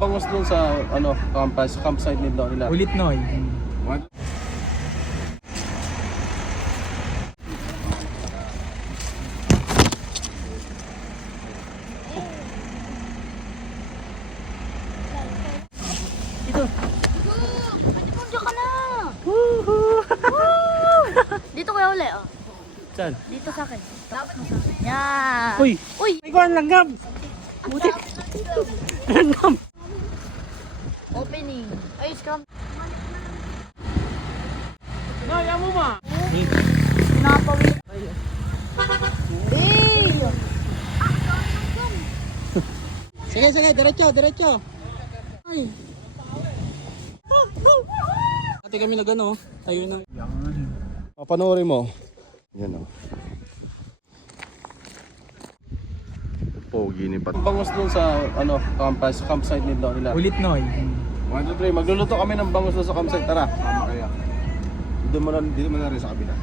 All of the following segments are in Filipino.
Bangos dun sa campsite nila. Ulit Noy. What? Dito. Diyan ka na! Woohoo! Dito kuya uli, oh. Saan? Dito sa akin. Tapos mo sa akin. Yan! Uy! Uy! Ikaw ang langgam! Buti! Langgam! Opening. Ay, scrum. Noy, amo ma! Napawin. Hey! Sige, sige, diretso! Ay! Ate kami na gano, tayo na. Papanoorin mo. Yan o. Pogi ni Pat. Bangos dun sa campsite nila. Ulit Noy. 1, 2, 3. Magluluto kami ng bangos dun sa campsite. Tara. Tama kaya. Dito mo na rin sa kabila.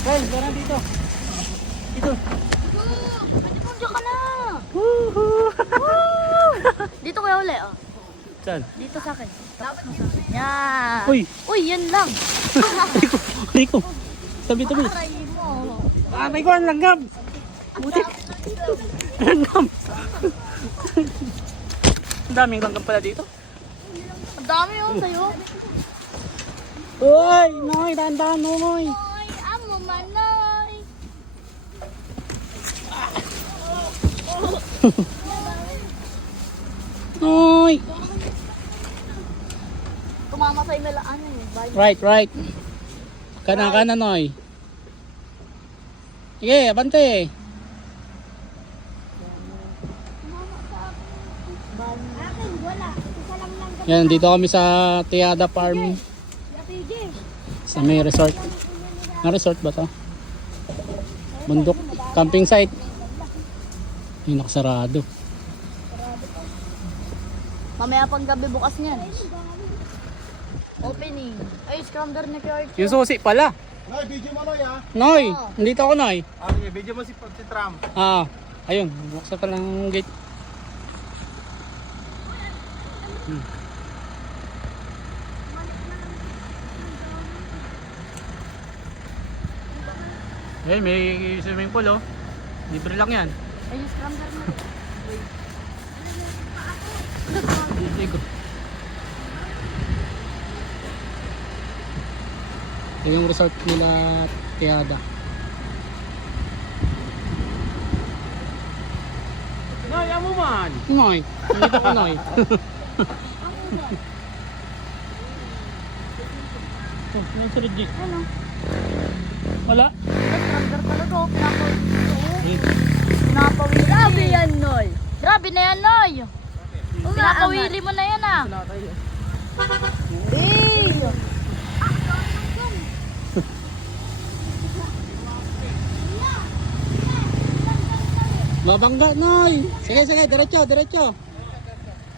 Guys, meron dito. Dito. Diyan ka na! Woohoo! Dito kuya uli, oh. Saan? Dito sa akin. Tapos mo sa akin. Yan! Uy! Uy, yan lang! Rico! Tabi! Aray mo! Aray ko ang langgam! Buti! Langgam! Ang daming langgam pala dito. Ang dami yun sa'yo. Uy! Noy! Dahan-dahan, Noy! Ay, amo manoy! Noy! Tumama sa'yo na laan eh. Right. Kanan, Noy. Sige, abante. Akin, wala. Isa lang lang. Yan, dito kami sa Tiada Farm. Sa may resort. Na resort ba to? Bundok. Camping site. Yung nakasarado. Mamaya pang gabi bukas niyan. Opening. Ay, scrumber na kay Archie. Yung susi pala. Noy, video mo Noy ha. Noy, nandito ako Noy. Sige, video mo si Tram. Ayun, buksan pa lang ang gate. Eh, may swimming pool oh. Libre lang yan. Ay, scrumber na. Ligo. Ito yung resort nila Tiada. Noy, amo man! Noy, nandito ko Noy. Oh, yung sunod G. Ano? Wala. Scrumber pala to. Hey. Pinapawili. Grabe yan, Noy. Grabe na yan, Noy. Pinapawili mo na yan ah. Wala tayo. Eh! Babangga, Noy. Sige, sige, diretso, diretso.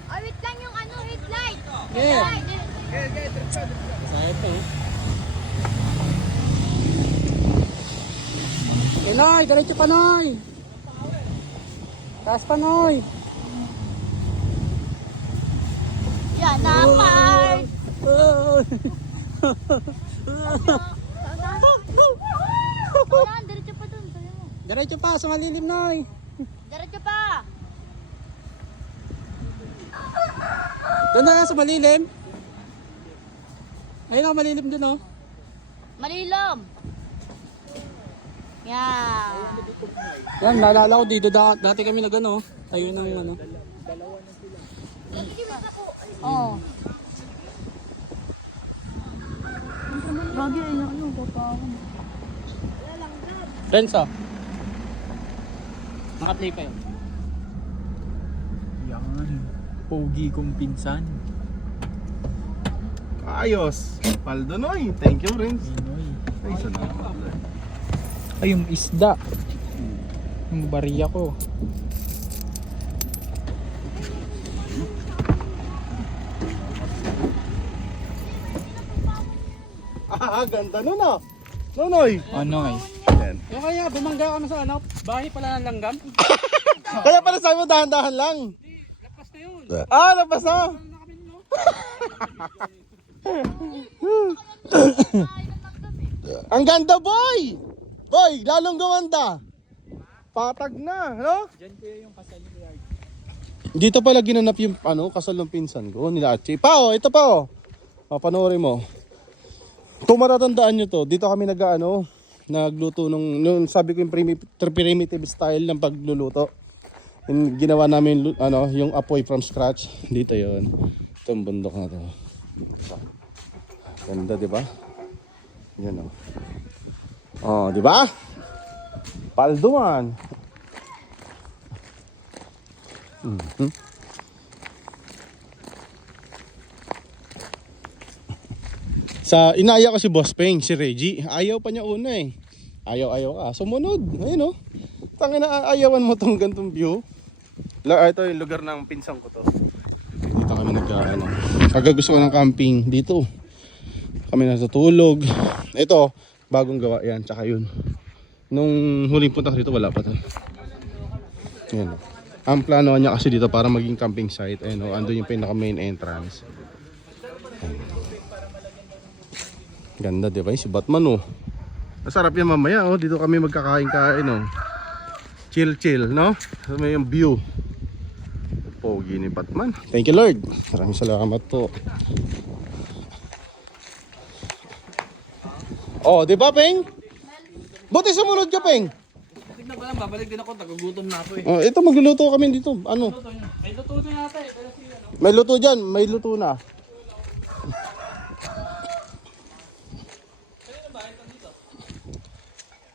Ay, wait lang yung ano, headlight. Yeah. Headlight. Saya pa eh. Okay, Noy, diretso pa, Noy. Taas pa, Noy. Yan na, Mark. Ayan, diretso pa dun. Sabi mo. Diretso pa, sa malilim, Noy. Diretso pa. Doon na sa malilim. Ayun ang malilim dun, oh. Malilom. Yan. Yan, naalala ko dito, dati kami nag-ano, ayun ang ano. Oo. Lagi ay ano, papawin. Renzo. Naka-play pa yun. Yan. Pogi kong pinsan. Ayos. Paldo Noy. Thank you, Renz. Ay, salamat. Ay, yung isda. Yung bariya ko. Ganda nun ah. Nonoy. Ano eh? Yan. Yung kaya, bumangga kami sa ano, bahay pala ng langgam. Kaya pala sabi mo dahan-dahan lang. Lapas na yun. Labas na. Ang ganda, boy! Boy, lalong gumanda. Patag na, no? Diyan kuya yung kasal ni Yard. Dito pala ginanap yung kasal ng pinsan ko, nila Archie. Pa, ito pa, oh. Panoorin mo. Kung matatandaan nyo to, dito kami nagluto nung sabi ko yung primitive style ng pagluluto. Yung ginawa namin yung apoy from scratch. Dito yon. Itong bundok na to. Ganda, di ba? Yan, oh. Oh, di ba? Palduan. Sa inaya ko si Boss Peng, si Reggie. Ayaw pa niya una eh. Ayaw ka. Sumunod. Ayun, oh. Tangina, ayawan mo tong gantong view. Ito yung lugar ng pinsang ko to. Dito kami Pagka gusto ko ng camping, dito. Kami natutulog. Ito, bagong gawa yan. Tsaka yun. Nung huling punta ko dito, wala pa to. Yan. Ang plano niya kasi dito para maging camping site. Ayun, oh. Andun yung pinaka main entrance. Ayun. Ganda, di ba? Si Batman, oh. Masarap yan mamaya, oh. Dito kami magkakain-kain, oh. Chill, no? May yung view. Pogi ni Batman. Thank you, Lord. Maraming salamat po. Oh, di ba, Peng? Buti sumunod ka, Peng. Tignan ko lang, babalik din ako, tagugutom na ako eh. Oh, ito, magluluto kami dito. Ano? May luto na natin. May luto dyan. May luto na.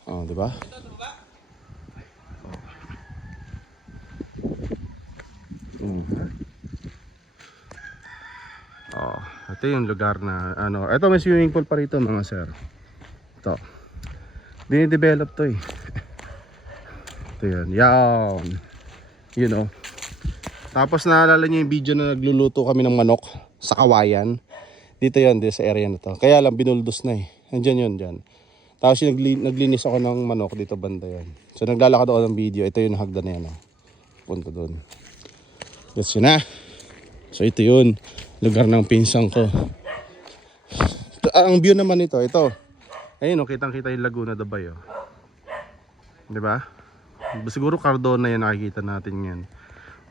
Oh, di ba? Oh, ito yung lugar na ito may swimming pool pa rito, mga sir. Ito. Dinidevelop to eh. Ito yan. Yan. You know. Tapos naalala niyo yung video na nagluluto kami ng manok sa Kawayan. Dito yan, dito sa area na to. Kaya lang binuldos na eh. Andiyan yun, dyan. Tapos yung naglinis ako ng manok dito banda yan. So naglalakad ako ng video. Ito yung hagdan na yan. Oh. Punta doon. That's yun na. So ito yun. Lugar ng pinsang ko. Ang view naman ito. Ayun oh, kitang-kita yung Laguna de Bay. Oh. Diba? Siguro Cardona yan nakikita natin yan.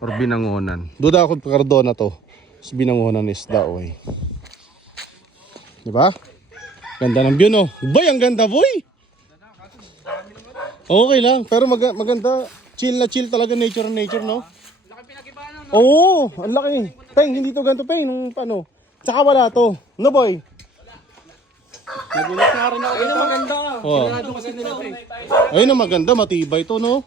Or Binangonan. Duda ako Cardona to. Tapos Binangonan is that way. Diba? Ganda ng view, no? Boy, ang ganda, boy! Okay lang, pero maganda. Chill na chill talaga, nature, no? Laki pinag-ibaan, no? Oo, ang laki. Peng, hindi to ganito, Peng, nung paano. Tsaka wala to. No, boy? Nagulat nga rin ako. Ayun, maganda. Oh. Sinarado kasi nila ito eh. Ayun ang maganda, matibay to, no?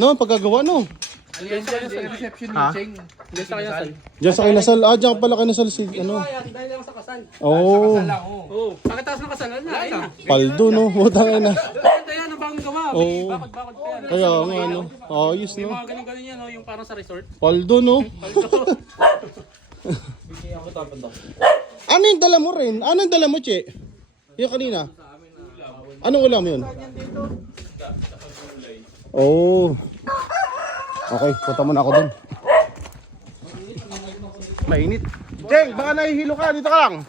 No, pagkagawa, no? Reception Ha? meeting. Diyan sa kinasal. Diyan sa kinasal. Diyan pala kinasal si, ano? Dahil lang sa kasal. Oo. Oo. Pakitaas ng kasal. Wala na. Paldo, no? Butang ina. Ganda yan, ang bago ang gawa. Oo. Bakod-bakod pa yan. Kaya nga ano. Ayos May no. mga ganun-ganun yan, no? Yung parang sa resort. Paldo no. Ano yung dala mo rin? Ano yung dala mo, Che? Yung kanina? Anong ulam yun? Oh. Okay, punta muna ako dun. Mainit. Cheng, baka nahihilo ka. Dito ka lang.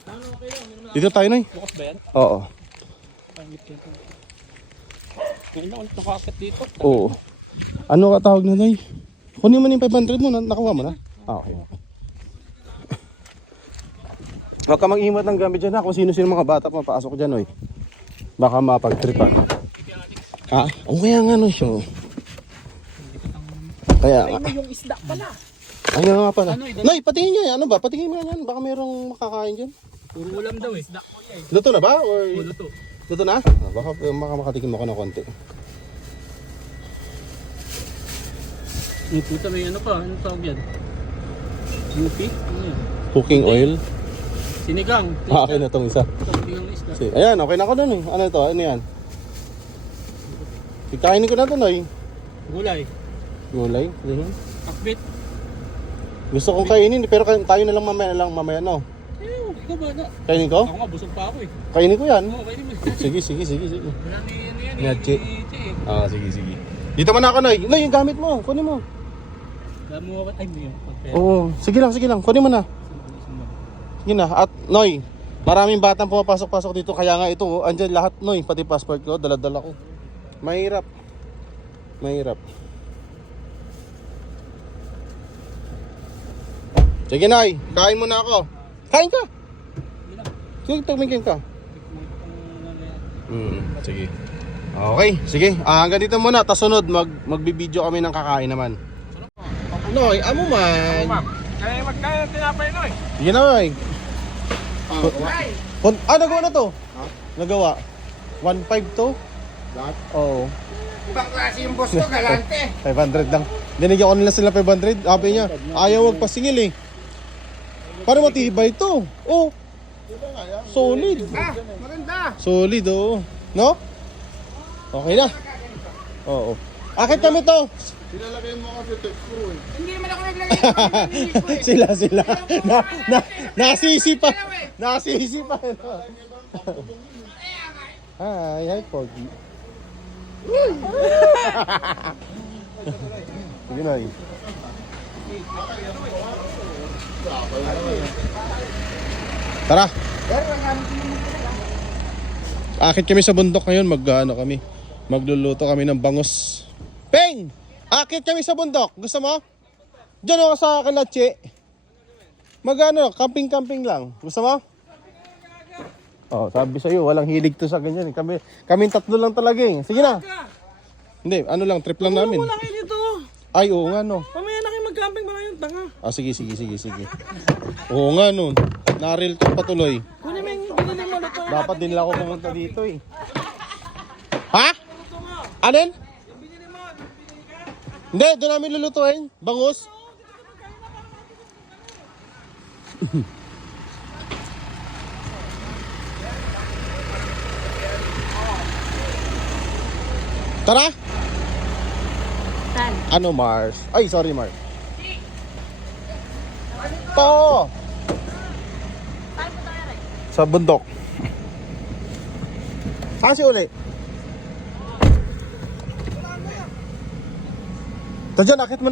Dito tayo, Noy. Bukas ba yan? Oo. Ngayon na ulit nakakit dito. Oo. Ano ka tawag na, Noy? Kunin mo na yung 500 mo. Nakuha mo na? Ah, okay. Huwag ka mag-imat ng gamit dyan ha. Kung sino-sino mga bata papasok dyan, Noy. Baka mapag-tripan. Ha? O kaya nga, Noy. So, kaya nga. Yung isda pala. Ayun nga pala. Ano, Noy, patingin niya. Ano ba? Patingin mo yan. Baka mayroong makakain dyan. Puro ulam daw eh. Luto na ba? Or... Luto. Luto na? Ah, baka makatikim ako ng konti. Yung puta may ano pa. Ano tawag yan? Snoopy? Ano yan? Cooking oil. Sinigang. Akin na itong isa. Sinigang na isda. Ayan, okay na ako dun eh. Ano ito? Ano yan? Kikainin ko na ito, Noy. Gulay. Gulay. Akbit. Gusto kong kainin pero tayo na lang mamaya no. Ikaw ba na? Kainin ko? Ako nga, busog pa ako eh. Kainin ko yan. Oo, kayo naman. Sige. Wala ni ano yan Ni Atche. eh. Ah, sige. Dito man ako, Noy. Noy, yung gamit mo. Kunin mo. Dami mo ay may yung pagpera. Oo. Sige lang. Kunin mo na. Sige na. At, Noy, maraming batang pumapasok-pasok dito. Kaya nga ito, andyan lahat, Noy. Pati passport ko, dala-dala ko. Mahirap. Sige, Noy. Kain muna ako. Kain ka. Sige, tumingin ka. Sige. Okay, sige. Hanggang dito muna. Tas sunod, magbibideo kami ng kakain naman. Noy, amo man. Kaya magkaya tinapay no eh. Sige na, Noy. Nagawa na to? Nagawa. 1.5 to? Lahat? Oo. Ibang klase yung boss ko, galante. 500 lang. Dinigyan ko nila sila 500. Sabi niya, ayaw magpasingil eh. Para matibay to. Oh. Solid. Maganda. Solid oh. No? Okay na. Oo. Akit kami to. Pinalagay mo kasi text ko eh. Hindi naman ako naglagay ko eh. Sila. Nasisipa. Nasisipa. Hi, Pogi. Sige na. Tara. Akit kami sa bundok ngayon, magluluto kami ng bangus. Peng! Akit kami sa bundok. Gusto mo? Diyan ako sa Kalache. Camping lang. Gusto mo? Oh, sabi sa'yo, walang hilig to sa ganyan. Kaming tatlo lang talaga eh. Sige na. Hindi, trip lang namin. Wala kayo dito. Ay, oo nga no. Mamaya na kayo mag-camping, baka yung tanga. Ah, sige. Oo nga no. Naril to patuloy. Kunin mo yung binili mo luto. Dapat din lang ako pumunta dito eh. Ha? Anin? Hindi, doon namin lulutuin. Bangus. Tara! Saan? Ano, Mars? Ay, sorry, Mars. To! Sa bundok. Saan si Uli? Tadyan, akit mo.